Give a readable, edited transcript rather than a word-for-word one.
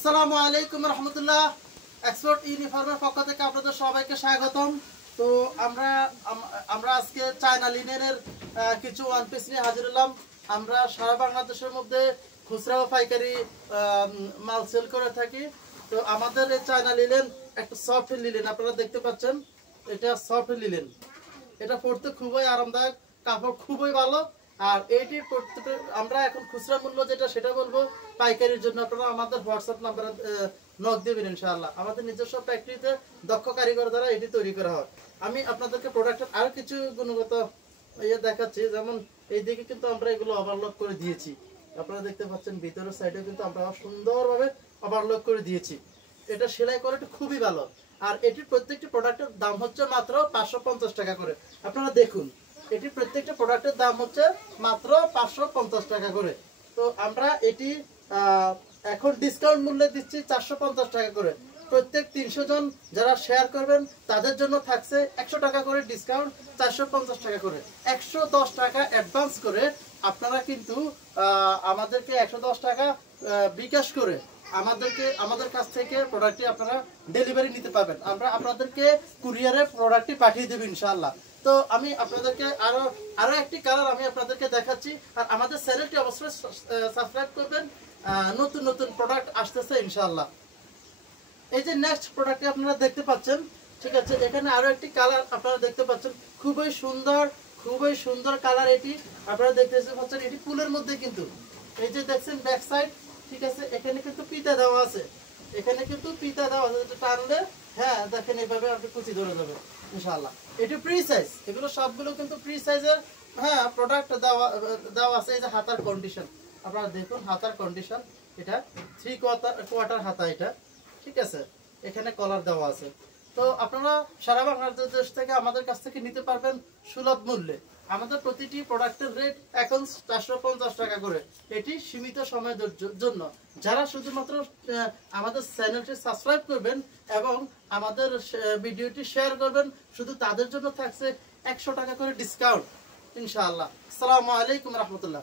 আসসালামু আলাইকুম রহমতুল্লাহ। এক্সপোর্ট ইউনিফর্মের পক্ষ থেকে আপনাদের সবাইকে স্বাগতম। তো আমরা আজকে চায়না লিনেনের কিছু ওয়ান পিস নিয়ে হাজির হলাম। আমরা সারা বাংলাদেশের মধ্যে খুচরা ও পাইকারি মাল সেল করে থাকি। তো আমাদের এই চায়না লিনেন একটা সফট লিনেন, আপনারা দেখতে পাচ্ছেন, এটা সফট লিনেন। এটা পড়তে খুবই আরামদায়ক, কাপড় খুবই ভালো। আর এইটির আমরা এখন খুচরা মূল্য যেটা সেটা বলবো, পাইকারির জন্য আপনারা আমাদের হোয়াটসঅ্যাপ নাম্বারে নক দেবেন ইনশাআল্লাহ। আমাদের নিজস্ব ফ্যাক্টরিতে দক্ষ কারিগর দ্বারা এটি তৈরি করা হয়। আমি আপনাদেরকে প্রোডাক্টের আরো কিছু গুণগত দেখাচ্ছি। যেমন এই দিকে কিন্তু আমরা এগুলো ওভারলক করে দিয়েছি, আপনারা দেখতে পাচ্ছেন। ভিতরের সাইডে কিন্তু আমরা সুন্দরভাবে ওভারলক করে দিয়েছি। এটা সেলাই কোয়ালিটি খুবই ভালো। আর এটির প্রত্যেকটি প্রোডাক্টের দাম হচ্ছে মাত্র 550 টাকা করে। আপনারা দেখুন, এটির প্রত্যেকটা প্রোডাক্টের দাম হচ্ছে মাত্র 550 টাকা করে। তো আমরা এটি এখন ডিসকাউন্ট মূল্যে দিচ্ছি 450 টাকা করে। প্রত্যেক 300 জন যারা শেয়ার করবেন তাদের জন্য থাকছে 100 টাকা করে ডিসকাউন্ট, 450 টাকা করে। 110 টাকা অ্যাডভান্স করে আপনারা কিন্তু আমাদেরকে 110 টাকা বিকাশ করে আমাদের কাছ থেকে প্রোডাক্টটি আপনারা ডেলিভারি নিতে পারবেন। আমরা আপনাদেরকে কুরিয়ারে প্রোডাক্টটি পাঠিয়ে দেব ইনশাআল্লাহ। তো আমি আপনাদেরকে আরো একটি কালার আমি আপনাদেরকে দেখাচ্ছি। আর আমাদের চ্যানেলটি অবশ্যই সাবস্ক্রাইব করবেন, নতুন নতুন প্রোডাক্ট আসতেছে ইনশাআল্লাহ। এই যে নেক্সট প্রোডাক্টটি আপনারা দেখতে পাচ্ছেন, ঠিক আছে। এখানে আরো একটি কালার আপনারা দেখতে পাচ্ছেন, খুবই সুন্দর কালার। এটি আপনারা দেখতে পাচ্ছেন, এটি ফুলের মধ্যে কিন্তু এই যে দেখছেন ব্যাক সাইড, ঠিক আছে। এখানে কিন্তু পিতা দেওয়া আছে, এটা টানলে হ্যাঁ দেখেন এইভাবে আপনি কুচি ধরে যাবে ইনশাআল্লাহ। এটি প্রি সাইজ, এগুলো সবগুলো কিন্তু প্রি সাইজের হ্যাঁ প্রোডাক্ট দেওয়া আছে। এই যে হাতার কন্ডিশন আপনারা দেখুন, হাতার কন্ডিশন এটা 3 কোয়ার্টার হাতা এটা, ঠিক আছে। এখানে কলার দেওয়া আছে। তো আপনারা সারা বাংলাদেশ থেকে আমাদের কাছ থেকে নিতে পারবেন সুলভ মূল্যে। আমাদের প্রতিটি প্রোডাক্টের রেট এখন 450 টাকা করে। এটি সীমিত সময়ের জন্য। যারা শুধুমাত্র আমাদের চ্যানেলটি সাবস্ক্রাইব করবেন এবং আমাদের ভিডিওটি শেয়ার করবেন, শুধু তাদের জন্য থাকছে 100 টাকা করে ডিসকাউন্ট ইনশাআল্লাহ। আসসালামু আলাইকুম রহমতুল্লাহ।